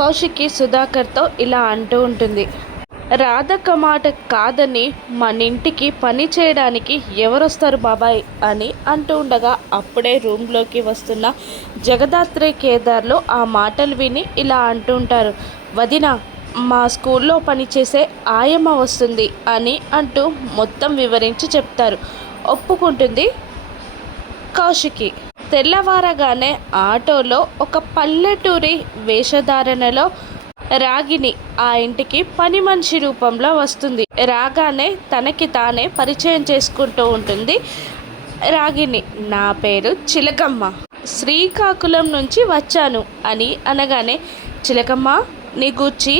కౌశిక్కి సుధాకర్తో ఇలా అంటూ ఉంటుంది. రాధక్క మాట కాదని మన ఇంటికి పని చేయడానికి ఎవరొస్తారు బాబాయ్ అని అంటూ ఉండగా అప్పుడే రూమ్లోకి వస్తున్న జగదాత్రి కేదార్లు ఆ మాటలు విని ఇలా అంటూ ఉంటారు. వదిన, మా స్కూల్లో పనిచేసే ఆయమ్మ వస్తుంది అని అంటూ మొత్తం వివరించి చెప్తారు. ఒప్పుకుంటుంది కౌశికి. తెల్లవారగానే ఆటోలో ఒక పల్లెటూరి వేషధారణలో రాగిని ఆ ఇంటికి పని మనిషి రూపంలో వస్తుంది. రాగానే తనకి తానే పరిచయం చేసుకుంటూ ఉంటుంది రాగిని. నా పేరు చిలకమ్మ, శ్రీకాకుళం నుంచి వచ్చాను అని అనగానే, చిలకమ్మ నీ గూర్చి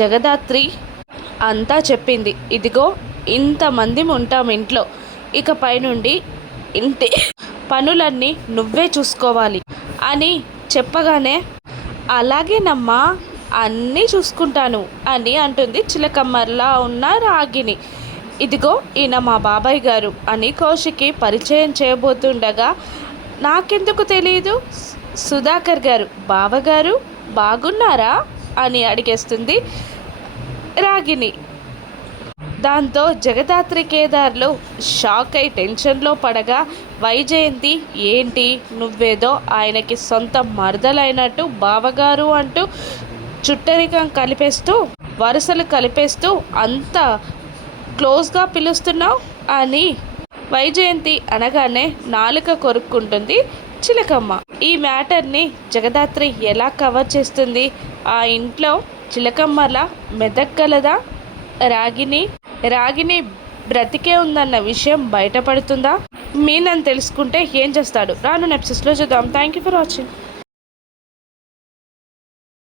జగదాత్రి అంతా చెప్పింది. ఇదిగో ఇంతమంది ఉంటాం ఇంట్లో, ఇకపై నుండి ఇంటి పనులన్నీ నువ్వే చూసుకోవాలి అని చెప్పగానే, అలాగేనమ్మా అన్నీ చూసుకుంటాను అని అంటుంది చిలకమ్మర్లా ఉన్న రాగిని. ఇదిగో ఈయన మా బాబాయ్ గారు అని కౌశికి పరిచయం చేయబోతుండగా, నాకెందుకు తెలియదు సుధాకర్ గారు, బావగారు బాగున్నారా అని అడిగేస్తుంది రాగిని. దాంతో జగదాత్రి కేదార్లు షాక్ అయి టెన్షన్లో పడగా, వైజయంతి ఏంటి నువ్వేదో ఆయనకి సొంత మరదలైనట్టు బావగారు అంటూ చుట్టరికం కలిపేస్తూ వరుసలు కలిపేస్తూ అంత క్లోజ్గా పిలుస్తున్నావు అని వైజయంతి అనగానే నాలుక కొరుక్కుంటుంది చిలకమ్మ. ఈ మ్యాటర్ని జగదాత్రి ఎలా కవర్ చేస్తుంది? ఆ ఇంట్లో చిలకమ్మలా మెదక్కలదా? రాగిని బ్రతికే ఉందన్న విషయం బయటపడుతుందా? మీనని తెలుసుకుంటే ఏం చేస్తాడు? రాను ఎపిసోడ్స్లో చూద్దాం. Thank you for watching.